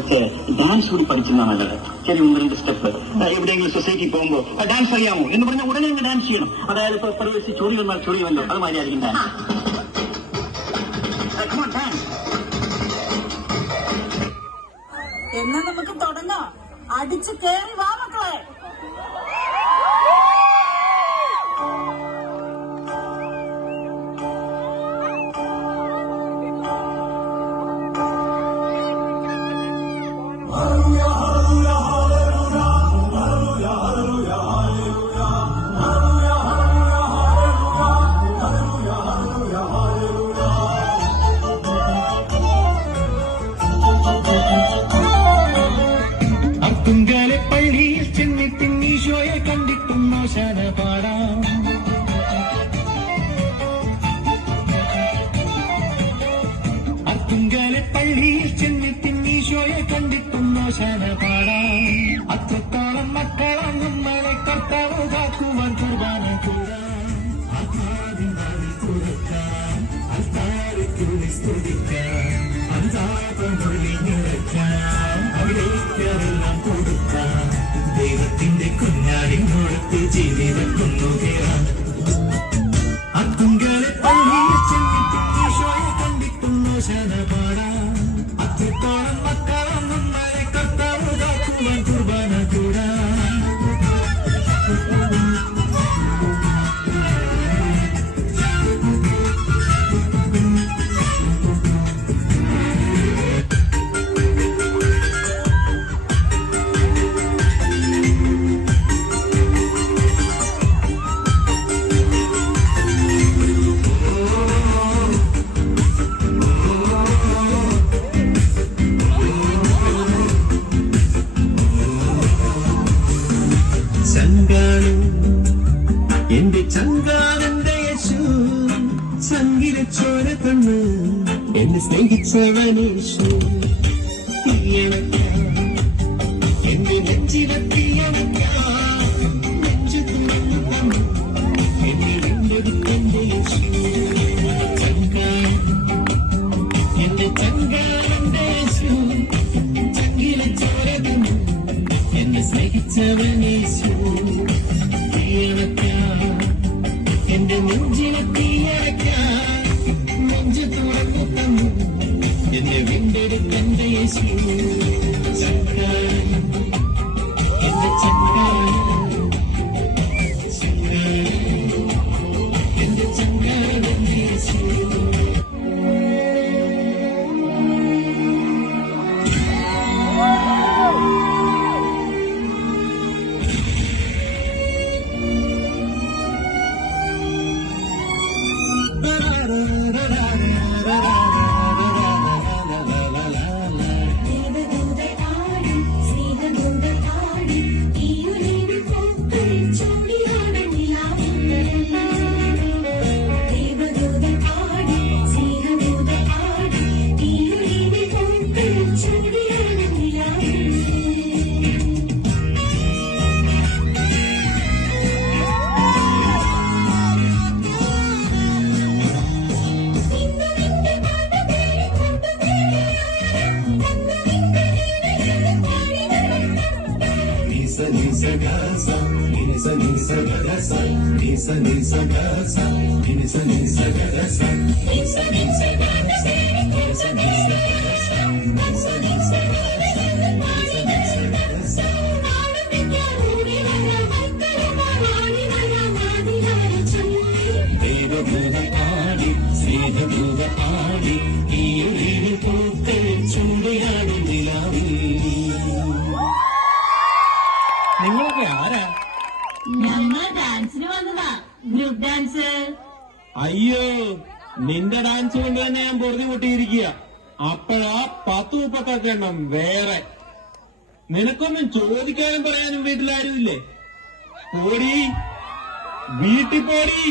കുറച്ച് ഡാൻസ് കൂടി പഠിച്ചിരുന്ന നല്ലത്. ശരി, 1-2 സ്റ്റെപ്പ് എവിടെയെങ്കിലും സൊസൈറ്റി പോകുമ്പോൾ ഡാൻസ് അറിയാമോ എന്ന് പറഞ്ഞാൽ ഉടനെ അങ്ങ് ഡാൻസ് ചെയ്യണം. അതായത് ഇപ്പൊ പ്രവേശിച്ച് ചൊറി വന്നാൽ ചൊറി വല്ലോ, അത് മാതിരിയായിരിക്കും ഡാൻസ്. എന്നാ നമുക്ക് തുടങ്ങാം. അടിച്ചു കേറി വാ മക്കളെ. അത്തുങ്കലെ പള്ളിയിൽ ചെന്നിട്ട് ഈശോയെ കണ്ടിട്ടും മോശന പാടാം. അത്തുങ്കലെ പള്ളിയിൽ ചെന്നിട്ട് ഈശോയെ കണ്ടിട്ടും മോശന പാടാം. അത്രത്തോളം മക്കളാം നമ്മളെ കർത്താവ് കാക്കുവാൻ കുർബാന കൂടാം. ആത്മാവിനായി കൊടുക്കാം, അൽത്താരത്തിൽ സ്തുതിക്കാം, അന്താപമൊഴിഞ്ഞിടക്കാം, അവിടേക്കെല്ലാം കൊടുക്കാം. ദൈവത്തിന്റെ കുഞ്ഞാടിനോടത്ത് ജീവിതം കൊന്നുകേറാം. അത്തുങ്കലെ പള്ളിയിൽ ചെന്നിട്ട് ഈശോയെ കണ്ടിട്ടും മോശന പാടാം. അത്രത്തോളം മക്കളാം നമ്മളെ കർത്താവ് കാക്കുവാൻ കുർബാന കൂടാം. ചങ്കാണ് എന്റെ ചങ്കാരന്റെ യേശു, ചങ്കിലെ ചോര തന്ന് എന്നെ സ്നേഹിച്ചവനേശു. എന്റെ നെഞ്ചിലെത്തിയവൻ നെഞ്ചു തുറന്നു തന്നു എന്നെ വീണ്ടെടുത്തന്റെ യേശു. ചങ്കാരൻ എന്റെ ചങ്കാരന്റെ യേശു, ചങ്കിലെ ചോര തന്നു എന്നെ സ്നേഹിച്ചവനേശു. എന്റെ നെഞ്ചിലെ തീയടക്കാൻ നെഞ്ചു തുറന്നു തന്നു എന്നെ വീണ്ടെടുത്തന്റെ യേശു. ചങ്കാരൻ എന്റെ ചങ്കാരൻ, എന്റെ ചങ്കാരൻ യേശു. നിങ്ങളൊക്കെ ആരാ? ഞങ്ങൾ ഡാൻസിന് വന്നതാ, ഗ്രൂപ്പ് ഡാൻസ്. അയ്യോ, നിന്റെ ഡാൻസ് കൊണ്ട് തന്നെ ഞാൻ പൊറുതി പൊട്ടിയിരിക്കുക. അപ്പോഴാ 10-30 എണ്ണം വേറെ. നിനക്കൊന്നും ചോദിക്കാനും പറയാനും വീട്ടിലാരുമില്ലേ? പോടി, വീട്ടിൽ പോടി.